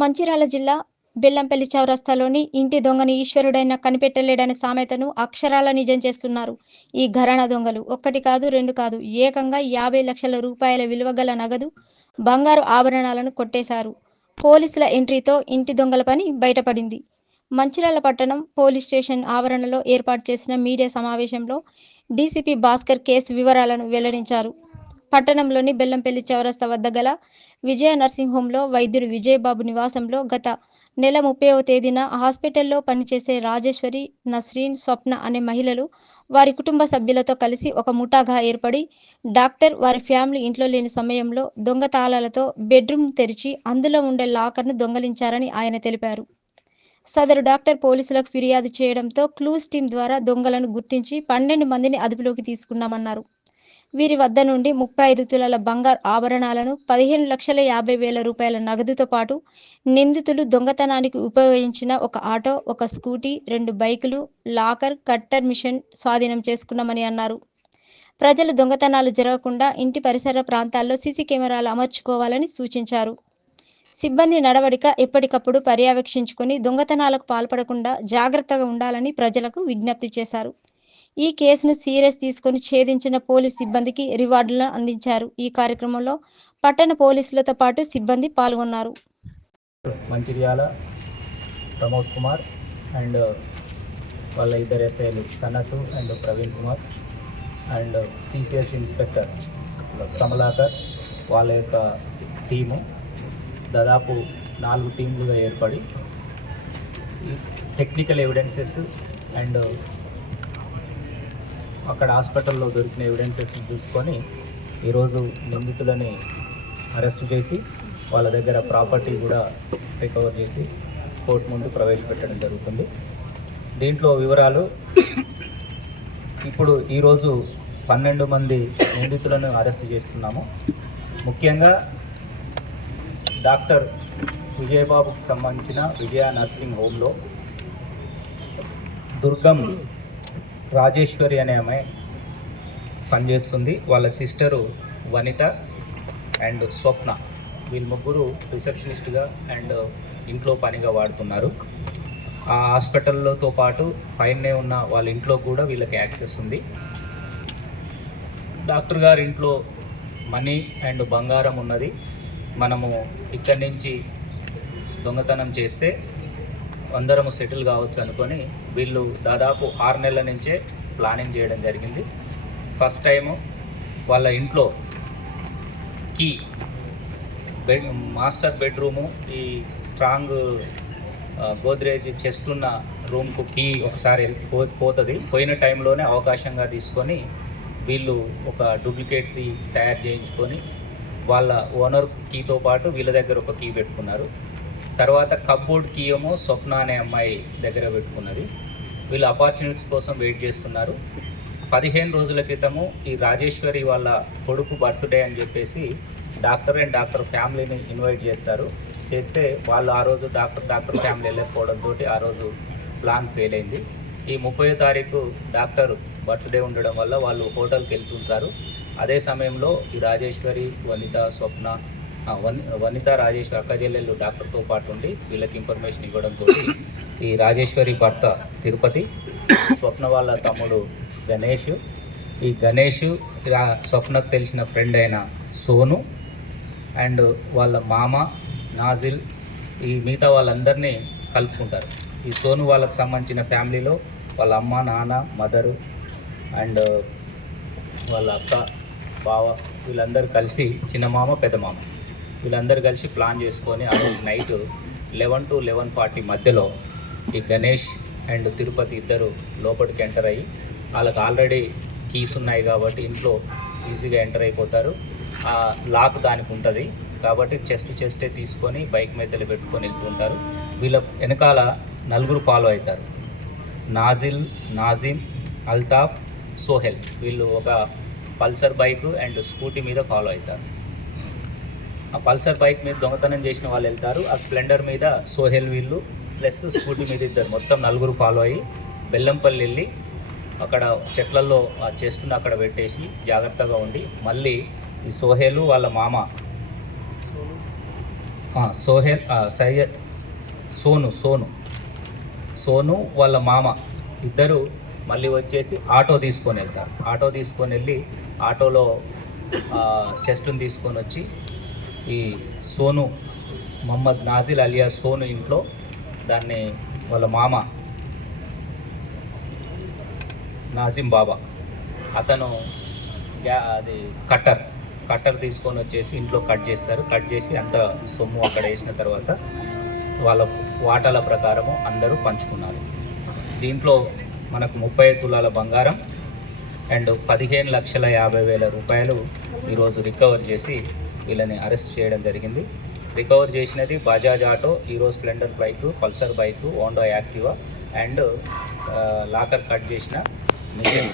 మంచిర్యాల జిల్లా బెల్లంపల్లి చౌరస్తాలోని ఇంటి దొంగని ఈశ్వరుడైనా కనిపెట్టలేడనే సామెతను అక్షరాల నిజం చేస్తున్నారు ఈ ఘరానా దొంగలు. ఒక్కటి కాదు, రెండు కాదు, ఏకంగా 50 లక్షల రూపాయల విలువగల నగదు, బంగారు ఆభరణాలను కొట్టేశారు. పోలీసుల ఎంట్రీతో ఇంటి దొంగల పని బయటపడింది. మంచిర్యాల పట్టణం పోలీస్ స్టేషన్ ఆవరణలో ఏర్పాటు చేసిన మీడియా సమావేశంలో డీసీపీ భాస్కర్ కేసు వివరాలను వెల్లడించారు. పట్టణంలోని బెల్లంపల్లి చౌరస్తా వద్ద గల విజయ నర్సింగ్ హోంలో వైద్యుడు విజయబాబు నివాసంలో గత నెల 30వ తేదీన హాస్పిటల్లో పనిచేసే రాజేశ్వరి, నస్రీన్, స్వప్న అనే మహిళలు వారి కుటుంబ సభ్యులతో కలిసి ఒక ముఠాగా ఏర్పడి డాక్టర్ వారి ఫ్యామిలీ ఇంట్లో లేని సమయంలో దొంగ తాళాలతో బెడ్రూమ్ తెరిచి అందులో ఉండే లాకర్ను దొంగలించారని ఆయన తెలిపారు. సదరు డాక్టర్ పోలీసులకు ఫిర్యాదు చేయడంతో క్లూస్ టీం ద్వారా దొంగలను గుర్తించి 12 మందిని అదుపులోకి తీసుకున్నామన్నారు. వీరి వద్ద నుండి 35 తులాల బంగారు ఆభరణాలను, 15,50,000 రూపాయల నగదుతో పాటు నిందితులు దొంగతనానికి ఉపయోగించిన ఒక ఆటో, ఒక స్కూటీ, 2 బైకులు, లాకర్, కట్టర్ మిషన్ స్వాధీనం చేసుకున్నామని అన్నారు. ప్రజలు దొంగతనాలు జరగకుండా ఇంటి పరిసర ప్రాంతాల్లో సీసీ కెమెరాలు అమర్చుకోవాలని సూచించారు. సిబ్బంది నడవడిక ఎప్పటికప్పుడు పర్యవేక్షించుకుని దొంగతనాలకు పాల్పడకుండా జాగ్రత్తగా ఉండాలని ప్రజలకు విజ్ఞప్తి చేశారు. ఈ కేసును సీరియస్ తీసుకుని ఛేదించిన పోలీస్ సిబ్బందికి రివార్డులను అందించారు. ఈ కార్యక్రమంలో పట్టణ పోలీసులతో పాటు సిబ్బంది పాల్గొన్నారు. మంచిర్యాల ప్రమోద్ కుమార్ అండ్ వాళ్ళ ఇద్దరు ఎస్ఐలు Sanath and Praveen Kumar and CCS inspector Kamalakar వాళ్ళ యొక్క టీము దాదాపు 4 టీంలుగా ఏర్పడి టెక్నికల్ ఎవిడెన్సెస్ అండ్ అక్కడ హాస్పిటల్లో దొరికిన ఎవిడెన్సెస్ చూసుకొని ఈరోజు నిందితులని అరెస్ట్ చేసి వాళ్ళ దగ్గర ప్రాపర్టీ కూడా రికవర్ చేసి కోర్టు ముందు ప్రవేశపెట్టడం జరుగుతుంది. దీంట్లో వివరాలు ఇప్పుడు ఈరోజు 12 మంది నిందితులను అరెస్ట్ చేస్తున్నాము. ముఖ్యంగా డాక్టర్ విజయబాబుకు సంబంధించిన విజయ నర్సింగ్ హోమ్లో దుర్గం రాజేశ్వరి అనే ఆమె పనిచేస్తుంది. వాళ్ళ సిస్టరు వనిత అండ్ స్వప్న, వీళ్ళు ముగ్గురు రిసెప్షనిస్ట్గా అండ్ ఇంట్లో పనిగా వాడుతున్నారు. ఆ హాస్పిటల్తో పాటు పైనే ఉన్న వాళ్ళ ఇంట్లో కూడా వీళ్ళకి యాక్సెస్ ఉంది. డాక్టర్ గారి ఇంట్లో మనీ అండ్ బంగారం ఉన్నది. మనము ఇక్కడి నుంచి దొంగతనం చేస్తే అందరము సెటిల్ కావచ్చు అనుకొని వీళ్ళు దాదాపు 6 నెలల నుంచే ప్లానింగ్ చేయడం జరిగింది. ఫస్ట్ టైము వాళ్ళ ఇంట్లో కీ మాస్టర్ బెడ్రూము, ఈ స్ట్రాంగ్ గోద్రేజ్ చెస్ట్ ఉన్న రూమ్కు కీ ఒకసారి పోతుంది. పోయిన టైంలోనే అవకాశంగా తీసుకొని వీళ్ళు ఒక డూప్లికేట్ది తయారు చేయించుకొని వాళ్ళ ఓనర్ కీతో పాటు వీళ్ళ దగ్గర ఒక కీ పెట్టుకున్నారు. తర్వాత కప్బోర్డ్ కీ ఏమో స్వప్న అనే అమ్మాయి దగ్గర పెట్టుకున్నది. వీళ్ళు ఆపర్చునిటీస్ కోసం వెయిట్ చేస్తున్నారు. 15 రోజుల క్రితము ఈ రాజేశ్వరి వాళ్ళ కొడుకు బర్త్డే అని చెప్పేసి డాక్టర్ అండ్ డాక్టర్ ఫ్యామిలీని ఇన్వైట్ చేస్తే వాళ్ళు ఆ రోజు డాక్టర్ ఫ్యామిలీ వెళ్ళకపోవడంతో ఆ రోజు ప్లాన్ ఫెయిల్ అయింది. ఈ 30వ తారీఖు డాక్టర్ బర్త్డే ఉండడం వల్ల వాళ్ళు హోటల్కి వెళ్తుంటారు. అదే సమయంలో ఈ రాజేశ్వరి, వనిత, స్వప్న, వనిత రాజేశ్వరి అక్క చెల్లెళ్ళు డాక్టర్తో పాటు ఉండి వీళ్ళకి ఇన్ఫర్మేషన్ ఇవ్వడంతో ఈ రాజేశ్వరి భర్త తిరుపతి, స్వప్న వాళ్ళ తమ్ముడు గణేష్, ఈ గణేష్ స్వప్నకు తెలిసిన ఫ్రెండ్ అయిన సోను అండ్ వాళ్ళ మామ నాజిల్, ఈ మిగతా వాళ్ళందరినీ కలుపుకుంటారు. ఈ సోను వాళ్ళకి సంబంధించిన ఫ్యామిలీలో వాళ్ళ అమ్మ, నాన్న, మదరు అండ్ వాళ్ళ అక్క, బావ వీళ్ళందరూ కలిసి, చిన్న మామ, పెద్ద మామ వీళ్ళందరూ కలిసి ప్లాన్ చేసుకొని ఆ రోజు నైట్ 11 to 11:40 మధ్యలో ఈ గణేష్ అండ్ తిరుపతి ఇద్దరు లోపలికి ఎంటర్ అయ్యి, వాళ్ళకి ఆల్రెడీ కీస్ ఉన్నాయి కాబట్టి ఇంట్లో ఈజీగా ఎంటర్ అయిపోతారు. ఆ లాక్ దానికి ఉంటుంది కాబట్టి చెస్టే తీసుకొని బైక్ మీద పెట్టుకొని వెళ్తుంటారు. వీళ్ళ వెనకాల 4 ఫాలో అవుతారు. నాజిల్, నాజిమ్, అల్తాఫ్, సోహెల్ వీళ్ళు ఒక పల్సర్ బైక్ అండ్ స్కూటీ మీద ఫాలో అవుతారు. ఆ పల్సర్ బైక్ మీద దొంగతనం చేసిన వాళ్ళు వెళ్తారు. ఆ స్ప్లెండర్ మీద సోహెల్ వీళ్ళు ప్లస్ స్కూటీ మీద ఇద్దరు, మొత్తం 4 ఫాలో అయ్యి బెల్లంపల్లి వెళ్ళి అక్కడ చెట్లలో ఆ చెస్ట్ను అక్కడ పెట్టేసి జాగ్రత్తగా ఉండి మళ్ళీ ఈ సోహెలు వాళ్ళ మామ సోహెల్ సయ్యద్ సోను వాళ్ళ మామ ఇద్దరు మళ్ళీ వచ్చేసి ఆటో తీసుకొని వెళ్తారు. ఆటో తీసుకొని వెళ్ళి ఆటోలో చెస్ట్ని తీసుకొని వచ్చి ఈ సోను మొహమ్మద్ నాజిల్ అలియా సోను ఇంట్లో దాన్ని వాళ్ళ మామ నాజిం బాబా అతను అది కట్టర్ తీసుకొని వచ్చేసి ఇంట్లో కట్ చేస్తారు. కట్ చేసి అంత సొమ్ము అక్కడ వేసిన తర్వాత వాళ్ళ వాటాల ప్రకారము అందరూ పంచుకున్నారు. దీంట్లో మనకు 30 తులాల బంగారం అండ్ 15,50,000 రూపాయలు ఈరోజు రికవర్ చేసి వీళ్ళని అరెస్ట్ చేయడం జరిగింది. రికవర్ చేసినది Bajaj auto, hero Splendor bike, Pulsar bike, Honda Activa and locker cut చేసిన మిషన్